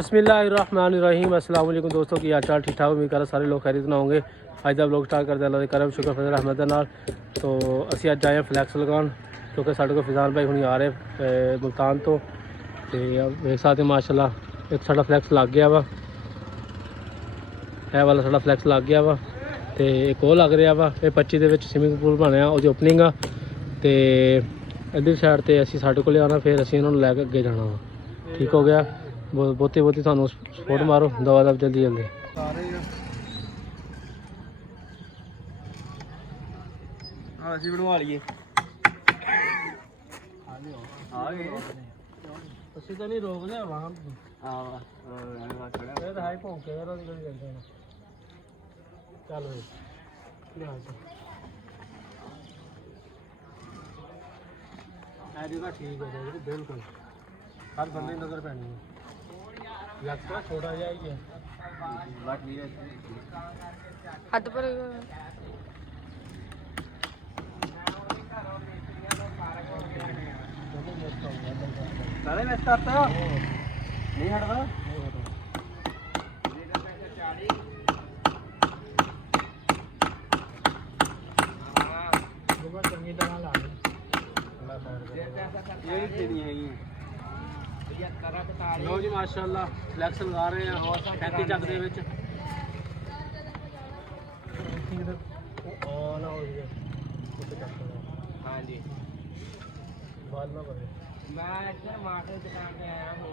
बिस्मिल्लाहिर्रहमानिर्रहीम अस्सलाम वालेकुम दोस्तों की हाल चाल ठीक ठाक उम्मीद कर सारे लोग खैरियत ना होंगे। अज का ब्लॉग स्टार्ट करते अल्लाह के करम शुक्र फजल रहमत नाल। तो असी अज आए फ्लैक्स लगान क्योंकि साढ़े को फिजान भाई हुणी आ रहे मुल्तान तो एक साथ माशाल्लाह एक साढ़ा फ्लैक्स लग गया वा, यह वाला साढ़ा फ्लैक्स लग गया वा तो एक और लग रहा वा। ये 25 के स्विमिंग पूल बनया उसकी ओपनिंग आ तो इधर साइड पर असी साढ़े को आना फिर असी इन्होंने लैके अगे जाना वा। ठीक हो गया, बहुती बहुती थानू सपोर्ट मारो दवा दव जल्दी जल्दी। बनवा लीए ਅਸੀਂ ਤਾਂ ਨਹੀਂ ਰੋਕਦੇ ਆਵਾਂ ਇਹ ਤਾਂ ਹਾਈ ਭੌਂਕੇ ਯਾਰ ਉਹਦੀ ਕੋਈ ਟੈਨਸ਼ਨ ਨਾ। ਚੱਲ ਵੇ ਲਿਆ ਆ ਜਗ੍ਹਾ ਠੀਕ ਹੈ ਜੀ ਬਿਲਕੁਲ ਹਰ ਬੰਦੇ ਦੀ ਨਜ਼ਰ ਪੈਣੀ ਹੈ। ਲੱਗਦਾ ਛੋਟਾ ਜਿਹਾ ਹੀ ਹੈ ਲੱਗ ਨਹੀਂ ਹੈ ਹੱਦ ਪਰ सारे में करता नहीं हटता लो जी माशाल्लाह फ्लैक्स लगा रहे हैं 35 चक दे विच। हाँ जी बाल ना करे मैं इधर मार्केट दुकान पे आया हूँ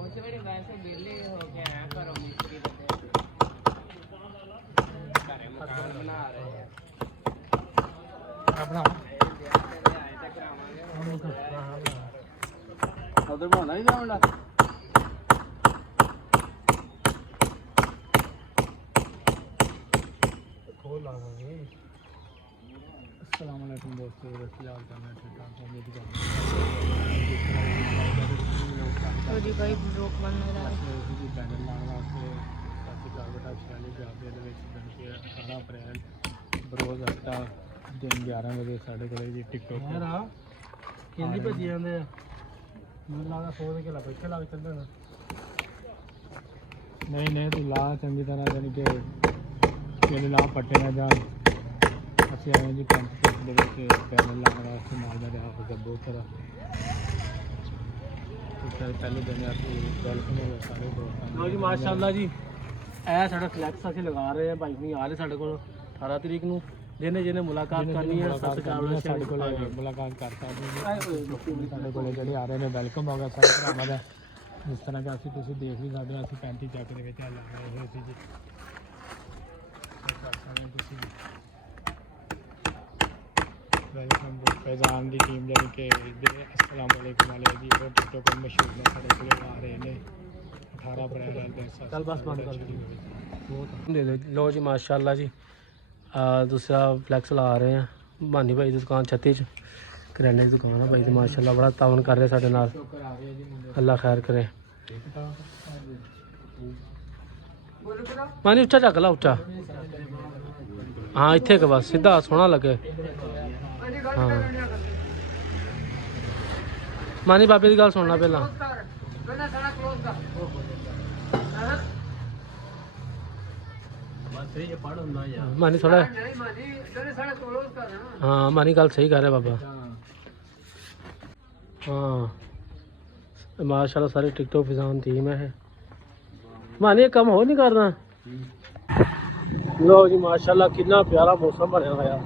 उस बड़ी वैसे दिल्ली हो के आया करो मिस्त्री घरे मकान बना रहे हैं अपना उधर बनाना ही जाऊंगा खोल ला अस्सलामुअलैकुम दोस्तों, क्या हाल चाल है? ठीक ठाक उम्मीद करते हैं भाई ब्लॉग बन रहा है जी पैदल लाने वास्ते काफी बेटा शाली जाते दे विच दिन के 18 अप्रैल बरोज हफ्ता दिन 11 बजे साढ़े को जी टिकटॉक यार आ किंदी भजी जांदे ਮੈਨੂੰ ਲੱਗਦਾ ਸੋਚ ਕੇ ਲਾ ਬੈਠੇ ਲੱਗ ਚੱਲਦੇ ਨਾ नहीं नहीं तू ला चंगी तरह यानी कि किने ला पट्टे ना जान ਅਸੀਂ ਆਏ ਜੀ ਪੰਜ ਤੱਕ ਦੇ ਵਿੱਚ ਪੈਨਲ ਲਾਉਣ ਵਾਸਤੇ ਨਾਲ ਦਾ ਹਾਫਿਜ਼ ਅਬੂਬਕਰ ਤੇ ਪਹਿਲੇ ਦਿਨ ਅਸੀਂ ਵੈਲਕਮ ਹੋ ਸਾਰੇ ਦੋਸਤਾਂ ਨੂੰ। ਲੋ ਜੀ ਮਾਸ਼ਾਅੱਲਾ ਜੀ ਇਹ ਸਾਡਾ ਫਲੈਕਸ ਅਸੀਂ ਲਗਾ ਰਹੇ ਹਾਂ ਭਾਈ ਹੁਣੀ ਆ ਰਹੇ ਸਾਡੇ ਕੋਲ 18 ਤਰੀਕ ਨੂੰ ਜਿਹਨੇ ਜਿਹਨੇ ਮੁਲਾਕਾਤ ਕਰਨੀ ਹੈ ਸਭ ਚਾਵਲ ਸਾਡੇ ਕੋਲ ਮੁਲਾਕਾਤ ਕਰ ਸਕਦੇ ਜੀ। ਸਾਡੇ ਕੋਲ ਜਿਹੜੇ ਆ ਰਹੇ ਨੇ ਵੈਲਕਮ ਹੋਗਾ ਸਾਰੇ ਭਰਾਵਾਂ ਦਾ। ਜਿਸ ਤਰ੍ਹਾਂ ਕਿ ਅਸੀਂ ਤੁਸੀਂ ਦੇਖ ਵੀ ਸਕਦੇ ਹੋ ਅਸੀਂ 35 ਚੱਕ ਦੇ ਵਿੱਚ ਲੱਗ ਰਹੇ ਹੋਏ ਸੀ ਜੀ ਤੁਸੀਂ वेलकम फैजान की टीम यानी कि अस्सलाम वालेकुम वाले जी वो टिकटॉक पर मशहूर ने साढ़े को आ रहे हैं 18 अप्रैल कल बस बंद कर दे लो जी माशाल्लाह जी दूसरा फ्लैक्स ला रहे हैं भानी भाई की दुकान छत्ती करियाने की दुकान है भाई तो माशाल्लाह बड़ा तावन कर रहे साढ़े नाल अल्लाह खैर करे। मानी उच्चा चक ला उच्चा हाँ इत्थे के बस सीधा सोहना लगे। हाँ मानी बाबे की गल सुनना पहला मानी थोड़ा हाँ मानी गल सही कर रहा बाबा। हाँ माशाल्लाह सारी टिकटॉक फिजान टीम है। मानी कम हो नहीं करना। लो जी माशाल्लाह कितना प्यारा मौसम बनया होया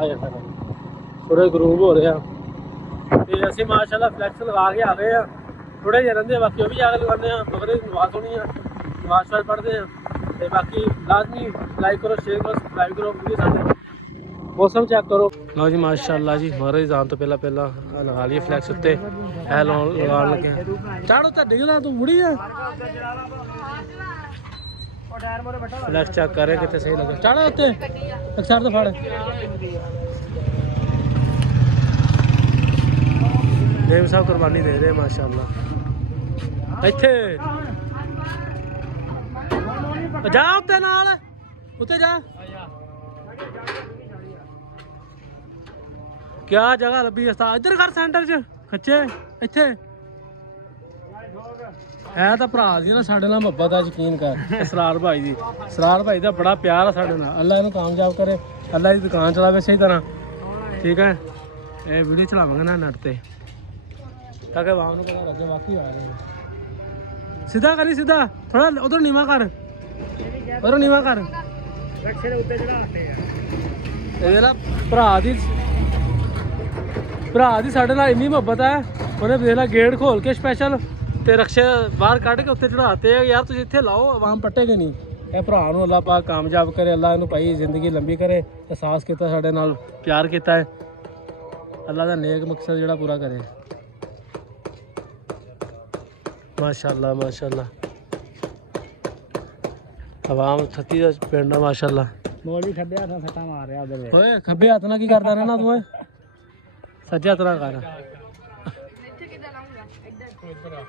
आया है थोड़े ग्रूव हो रहा तो असं माशाल्लाह फ्लैक्स लगा के आ गए हैं थोड़े ਜਿਹੇ ਰਹਿੰਦੇ बाकी भी जाकर लगाने मगर नमाज होनी है नमाज शाज पढ़ते हैं तो बाकी लाजमी लाइक करो शेयर करो सब्सक्राइब करो वीडियो साढ़े मौसम चेक करो। लो जी माशाल्लाह जी महाराज जान तो पहला लगा लिए फ्लैक्स उत्ते है लगा लगे चाड़ो तो डिगला तू मुड़ी है फ्लैक्स चेक करे कितने सही लगे चाड़ो उत्ते एक साइड तो फड़ देव साहब कुर्बानी दे रहे माशाल्लाह इत्थे जा उत्ते नाल उत्ते जा क्या जगह लभी इधर कर सेंटर च खच्चे इत्थे ਹੈ ਤਾਂ ਭਰਾ ਦੀ ਨਾ ਸਾਡੇ ਨਾਲ ਮੁਹੱਬਤ ਆ, ਯਕੀਨ ਕਰ। ਇਸਰਾਰ ਭਾਈ ਦੀ, ਇਸਰਾਰ ਭਾਈ ਦਾ ਬੜਾ ਪਿਆਰ ਆ ਸਾਡੇ ਨਾਲ। ਅੱਲਾ ਇਹਨੂੰ ਕਾਮਯਾਬ ਕਰੇ, ਅੱਲਾ ਦੀ ਦੁਕਾਨ ਚਲਾਵੇ ਸਹੀ ਤਰ੍ਹਾਂ, ਠੀਕ ਹੈ। ਇਹ ਵੀਡੀਓ ਚਲਾਵਾਂਗੇ ਨਾ ਨੈਟ ਤੇ, ਤਾਂ ਕਿ ਆਵਾਮ ਨੂੰ ਪਤਾ ਲੱਗੇ ਵਾਕਈ ਆ ਰਹੇ ਨੇ। ਸਿੱਧਾ ਕਰੀ, ਸਿੱਧਾ ਥੋੜਾ ਉਧਰ ਨੀਵਾ ਕਰ, ਉਧਰ ਨੀਵਾ ਕਰ। ਰਕਸ਼ੇ ਦੇ ਉੱਤੇ ਚੜਾਤੇ ਆ। ਇਹਦੇ ਨਾਲ ਭਰਾ ਦੀ ਸਾਡੇ ਨਾਲ ਇੰਨੀ ਮੁਹੱਬਤ ਹੈ, ਉਹਨੇ ਦੇਖ ਲਾ ਗੇਟ ਖੋਲ ਕੇ ਸਪੈਸ਼ਲ ਤੇ ਰਕਸ਼ੇ ਬਾਹਰ ਕੱਢ ਕੇ ਉੱਤੇ ਚੜਾਤੇ ਆ। ਯਾਰ ਤੁਸੀਂ ਇੱਥੇ ਲਾਓ, ਆਵਾਮ ਪੱਟੇਗੇ ਨਹੀਂ। ਇਹ ਭਰਾ ਨੂੰ ਅੱਲਾ ਪਾਕ ਕਾਮਯਾਬ ਕਰੇ, ਅੱਲਾ ਇਹਨੂੰ ਭਾਈ ਜ਼ਿੰਦਗੀ ਲੰਬੀ ਕਰੇ। ਅਹਿਸਾਸ ਕੀਤਾ ਸਾਡੇ ਨਾਲ, ਪਿਆਰ ਕੀਤਾ ਹੈ, ਅੱਲਾ ਦਾ ਨੇਕ ਮਕਸਦ ਜਿਹੜਾ ਪੂਰਾ ਕਰੇ। ਮਾਸ਼ਾਅੱਲਾ ਮਾਸ਼ਾਅੱਲਾ, ਆਵਾਮ ਥੱਤੀ ਦਾ ਪਿੰਡ ਆ ਮਾਸ਼ਾਅੱਲਾ। ਮੋਲੀ ਖੱਬੇ ਹੱਥ ਨਾਲ ਸੱਟਾ ਮਾਰ ਰਿਹਾ ਉਧਰ। ਓਏ ਖੱਬੇ ਹੱਥ ਨਾਲ ਕੀ ਕਰਦਾ ਰਹਿਣਾ ਤੂੰ? ਓਏ ਸੱਜੇ ਹੱਥ ਨਾਲ ਕਰ।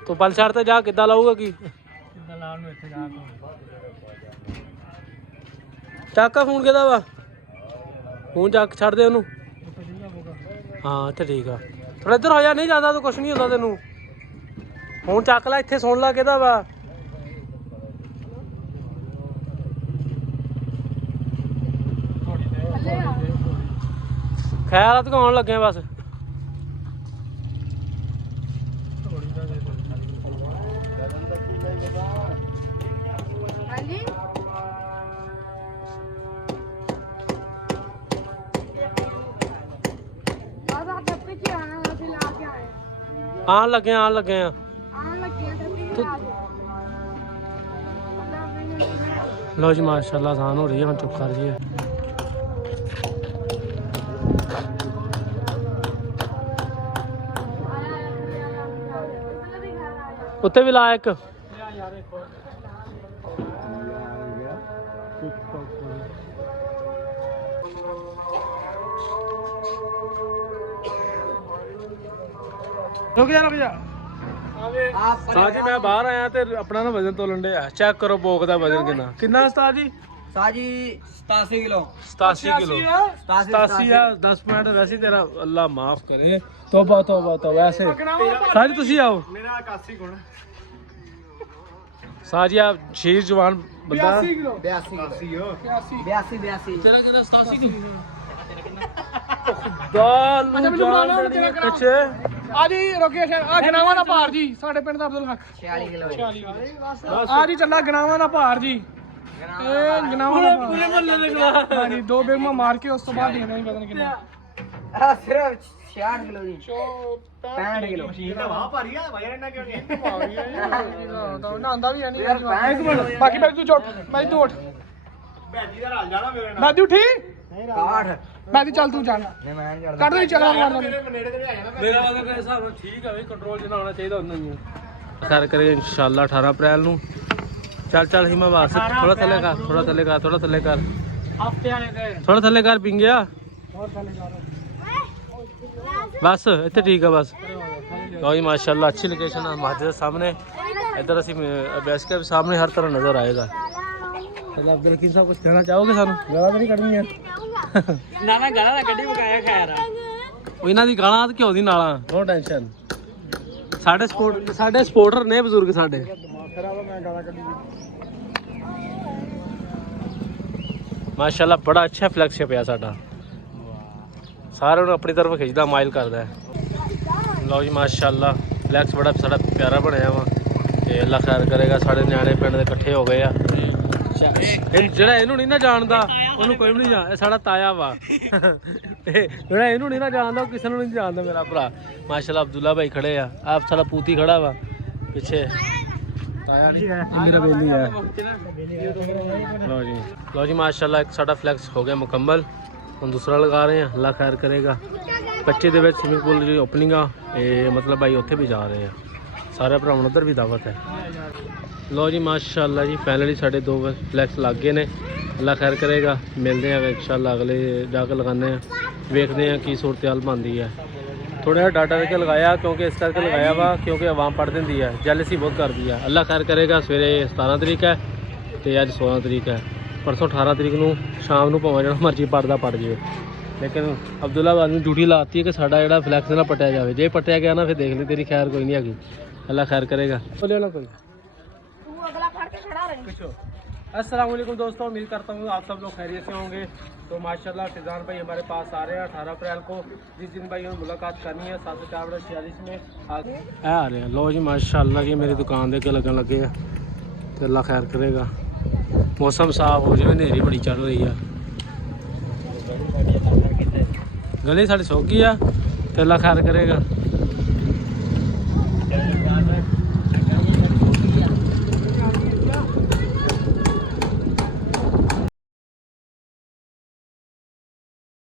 ਤੂੰ ਪਲਸਰ ਤੇ ਜਾ, ਕਿੱਦਾਂ ਲਾਊਗਾ? ਕੀ ਕਿੱਦਾਂ ਲਾਉਣ ਨੂੰ ਇੱਥੇ ਜਾ ਚੱਕਾ ਫੋਨ ਕਿਹਦਾ ਵਾ? ਫੋਨ ਚੱਕ ਛੱਡ ਦੇ ਉਹਨੂੰ। ਹਾਂ ਇੱਥੇ ਠੀਕ ਆ। ਥੋੜਾ ਇੱਧਰ ਹੋ ਜਾ, ਨਹੀਂ ਜਾਂਦਾ ਤੂੰ, ਕੁਛ ਨਹੀਂ ਹੁੰਦਾ ਤੈਨੂੰ। ਫੋਨ ਚੱਕ ਲੈ, ਇੱਥੇ ਸੁਣ ਲੈ ਕਿਹਦਾ ਵਾ। ਖੈਰ ਧਕਾਉਣ ਲੱਗੇ ਬਸ। ਆਣ ਲੱਗੇ ਆ ਲੋ ਜੀ ਮਾਸ਼ਾਅੱਲਾ ਆਸਾਨ ਹੋ ਰਹੀ ਹੈ। ਹੁਣ ਚੁੱਪ ਕਰ ਜੀਏ। ਉੱਤੇ ਵੀ ਲਾ ਇੱਕ। ਰੁਕ ਜਾ ਸਾਜੀ, ਮੈਂ ਬਾਹਰ ਆਇਆ ਤੇ ਆਪਣਾ ਨਾ ਵਜ਼ਨ ਤੋਲਣ ਦੇ ਆ। ਚੈੱਕ ਕਰੋ ਬੋਕ ਦਾ ਵਜ਼ਨ ਕਿੰਨਾ ਉਸਤਾਦ ਜੀ? ਸਾਜੀ 87 ਕਿਲੋ। 87 ਕਿਲੋ 87 ਆ। 10 ਮਿੰਟ ਵੈਸੇ ਤੇਰਾ ਅੱਲਾ ਮਾਫ ਕਰੇ। ਤੋਬਾ ਤੋਬਾ ਤੋਬਾ। ਵੈਸੇ ਸਾਜੀ ਤੁਸੀਂ ਆਓ। ਮੇਰਾ 81 ਗੁਣ। ਸਾਜੀ ਆ ਸ਼ੀਰ ਜਵਾਨ ਬੰਦਾ। 82 ਕਿਲੋ 82 ਤੇਰਾ ਕਿਹਦਾ 87 ਕਿਲੋ? ਦਾਲ ਨੂੰ ਜਾਨ ਦੇਣੀ ਪਿੱਛੇ। ਆ ਜੀ ਰੋਕੇ ਆ ਗਨਾਵਾ ਦਾ ਭਾਰ ਜੀ, ਸਾਡੇ ਪਿੰਡ ਦਾ ਅਬਦੁਲ ਹਕ 46 ਕਿਲੋ। 46 ਆ ਜੀ ਚੱਲਾ ਗਨਾਵਾ ਦਾ ਭਾਰ ਜੀ। ਇਹ ਗਨਾਵਾ ਦਾ ਭਾਰ ਪੂਰੇ ਮਹੱਲੇ ਦੇ ਖਿਲਾਫ। ਹਾਂਜੀ 2 ਬੇਗਮਾਂ ਮਾਰ ਕੇ ਉਸ ਤੋਂ ਬਾਅਦ ਦੇਖਦੇ ਹਾਂ ਪਤਾ ਕਿੰਨਾ। ਆ ਸਿਰਫ 66 ਕਿਲੋ ਜੀ। 65 ਕਿਲੋ ਮਸ਼ੀਨ ਤਾਂ ਵਾਹ ਭਾਰੀ ਆ ਵਜਨ ਇਹਨਾਂ ਕਿਉਂ ਨਹੀਂ? ਤਾਂ ਨਹਾਉਂਦਾ ਵੀ ਨਹੀਂ। ਯਾਰ 65 ਕਿਲੋ। ਬਾਕੀ ਮੈਂ ਤੂੰ ਚੁੱਟ, ਮੈਂ ਤੂੰ ਉੱਠ। ਭੈਜੀ ਦਾ ਰਲ ਜਾਣਾ ਮੇਰੇ ਨਾਲ। ਮੈਂ ਤੂੰ ਠੀਕ 68 ਮੈਂ ਚੱਲ ਤੂੰ ਜਾਣ ਨਹੀਂ ਮੈਂ ਨਹੀਂ ਕਰਦਾ। ਕੱਢ ਦੇ ਚੱਲ ਮਾਰ ਮੇਰੇ ਨੇੜੇ ਤੇ ਵੀ ਆ ਜਾਣਾ। ਮੇਰਾ ਵਾਲਾ ਦੇ ਹਿਸਾਬ ਨਾਲ ਠੀਕ ਹੈ ਬਈ, ਕੰਟਰੋਲ ਜਿਹਾ ਹੋਣਾ ਚਾਹੀਦਾ ਉਹਨਾਂ ਨੂੰ। ਖੈਰ ਕਰੇ ਇਨਸ਼ਾਅੱਲਾ 18 ਅਪ੍ਰੈਲ ਨੂੰ। ਚੱਲ ਹਿਮਾ ਬਾਸ ਥੋੜਾ ਥੱਲੇ ਕਰ, ਥੋੜਾ ਥੱਲੇ ਕਰ, ਥੋੜਾ ਥੱਲੇ ਕਰ, ਹਫਤੇ ਵਾਲੇ ਦੇ ਥੋੜਾ ਥੱਲੇ ਕਰ। ਪਿੰਗਿਆ ਹੋਰ ਥੱਲੇ ਜਾ ਬਸ ਇੱਥੇ ਠੀਕ ਆ ਬਸ। ਲਓ ਜੀ ਮਾਸ਼ਾਅੱਲਾ ਅੱਛੀ ਲੋਕੇਸ਼ਨ ਹੈ ਮਸਜਿਦ ਦੇ ਸਾਹਮਣੇ। ਇੱਧਰ ਅਸੀਂ ਬੈਸ ਕੇ ਸਾਹਮਣੇ ਹਰ ਤਰ੍ਹਾਂ ਨਜ਼ਰ ਆਏਗਾ। ਅੱਲਾ ਅਬਦੁਲ ਹਕੀਮ ਸਾਹਿਬ ਕੁਝ ਕਹਿਣਾ ਚਾਹੋਗੇ ਸਾਨੂੰ? ਗਾਲਾਂ ਤਾਂ ਨਹੀਂ ਕੱਢਣੀਆਂ? ਨਾ ਗਾਲਾਂ ਦਾ ਗੱਡੀ ਮਕਾਇਆ ਖੈਰ। ਉਹ ਇਹਨਾਂ ਦੀ ਗਾਲਾਂ ਤੇ ਘਿਓ ਦੀ ਨਾਲਾਂ, ਨੋ ਟੈਨਸ਼ਨ। ਸਾਡੇ ਸਪੋਰਟਰ ਨੇ ਬਜ਼ੁਰਗ ਸਾਡੇ। ਮੈਂ ਗਾਲਾਂ ਕੱਢੀ ਮਾਸ਼ਾਅੱਲਾ ਬੜਾ ਅੱਛਾ ਫਲੈਗਸ਼ਿਪ ਆ ਸਾਡਾ। ਸਾਰਿਆਂ ਨੂੰ ਆਪਣੀ ਤਰਫ ਖਿੱਚਦਾ, ਮਾਈਲ ਕਰਦਾ। ਲਓ ਜੀ ਮਾਸ਼ਾਅੱਲਾ ਫਲੈਕਸ ਬੜਾ ਸਾਡਾ ਪਿਆਰਾ ਬਣਿਆ ਵਾ ਤੇ ਅੱਲਾ ਖੈਰ ਕਰੇਗਾ। ਸਾਡੇ ਨਿਆਣੇ ਪਿੰਡ ਦੇ ਇਕੱਠੇ ਹੋ ਗਏ ਆ। ਇਹ ਜਿਹੜਾ ਇਹਨੂੰ ਨਹੀਂ ਨਾ ਜਾਣਦਾ ਉਹਨੂੰ ਕੋਈ ਵੀ ਨਹੀਂ ਜਾਣ। ਇਹ ਸਾਡਾ ਤਾਇਆ ਵਾ। ਜਿਹੜਾ ਇਹਨੂੰ ਨਹੀਂ ਨਾ ਜਾਣਦਾ ਉਹ ਕਿਸੇ ਨੂੰ ਨਹੀਂ ਜਾਣਦਾ। ਮੇਰਾ ਭਰਾ ਮਾਸ਼ਾਅੱਲਾ ਅਬਦੁੱਲਾ ਭਾਈ ਖੜੇ ਆ। ਆਪ ਸਾਡਾ ਪੂਤੀ ਖੜਾ ਵਾ ਪਿੱਛੇ। ਤਾਇਆ ਨਹੀਂ ਇੰਗਰਾ ਬੇਲੀ ਆ। ਲਓ ਜੀ ਮਾਸ਼ਾਅੱਲਾ ਇੱਕ ਸਾਡਾ ਫਲੈਕਸ ਹੋ ਗਿਆ ਮੁਕੰਮਲ। ਹੁਣ ਦੂਸਰਾ ਲਗਾ ਰਹੇ ਆ। ਅੱਲਾ ਖੈਰ ਕਰੇਗਾ। 25 ਦੇ ਵਿੱਚ ਸਵਿਮਿੰਗ ਪੂਲ ਦੀ ਓਪਨਿੰਗ ਆ। ਇਹ ਮਤਲਬ ਭਾਈ ਉੱਥੇ ਵੀ ਜਾ ਰਹੇ ਆ। ਸਾਰੇ ਭਰਾਵਾਂ ਨੂੰ ਉੱਧਰ ਵੀ ਦਾਵਤ ਹੈ। ਲਓ ਜੀ ਮਾਸ਼ਾਅੱਲਾ ਜੀ ਫਾਈਨਲੀ ਸਾਡੇ 2 ਫਲੈਕਸ ਲੱਗ ਗਏ ਨੇ। ਅੱਲਾ ਖੈਰ ਕਰੇਗਾ। ਮਿਲਦੇ ਆ ਇਨਸ਼ਾਅੱਲਾ ਅਗਲੇ ਜਾ ਕੇ ਲਗਾਉਂਦੇ ਆ। ਵੇਖਦੇ ਆ ਕੀ ਸੂਰਤ ਹਾਲ ਬਣਦੀ ਹੈ। ਥੋੜਾ ਜਿਹਾ ਡਾਟਾ ਦੇ ਕੇ ਲਗਾਇਆ ਕਿਉਂਕਿ ਇਸ ਕਰਕੇ ਲਗਾਇਆ ਵਾ ਕਿਉਂਕਿ ਆਵਾਮ ਪੜ੍ਹ ਦਿੰਦੀ ਹੈ, ਜੈਲਸੀ ਬਹੁਤ ਕਰਦੀ ਹੈ। ਅੱਲਾ ਖੈਰ ਕਰੇਗਾ। ਸਵੇਰੇ 17 ਤਰੀਕ ਹੈ ਤੇ ਅੱਜ 16 ਤਰੀਕ ਹੈ। ਪਰਸੋਂ 18 ਤਰੀਕ ਨੂੰ ਸ਼ਾਮ ਨੂੰ ਭਾਵੇਂ ਜਿਹੜਾ ਮਰਜ਼ੀ ਪੜ੍ਹਦਾ ਪੜ ਜਾਵੇ। ਲੇਕਿਨ ਅਬਦੁੱਲਾ ਬਾਦ ਨੂੰ ਡਿਊਟੀ ਲਾਤੀ ਹੈ ਕਿ ਸਾਡਾ ਜਿਹੜਾ ਫਲੈਕਸ ਨਾ ਪਟਿਆ ਜਾਵੇ। ਜੇ ਪਟਿਆ ਗਿਆ ਨਾ ਫਿਰ ਦੇਖ ਲਈ ਤੇਰੀ ਖੈਰ ਕੋਈ ਨਹੀਂ ਹੈਗੀ। अल्लाह खैर करेगा। बोलिए ना कोई। तू अगला फड़ के खड़ा रही। कुछ अस्सलाम वालेकुम दोस्तों, उम्मीद करता हूँ आप सब लोग खैरियत से होंगे। तो माशाल्लाह फिजान भाई हमारे पास आ रहे हैं 18 अप्रैल को, जिस दिन भाई हमें मुलाकात करनी है 7:46 में आ रहे हैं। लो जी माशाल्लाह जी मेरी दुकान दे अगे लगन लगे हैं, तो अल्लाह खैर करेगा। मौसम साफ हो जाए, हनेरी बड़ी चढ़ रही है, गली साड़ी सौगी है, तो अल्लाह खैर करेगा।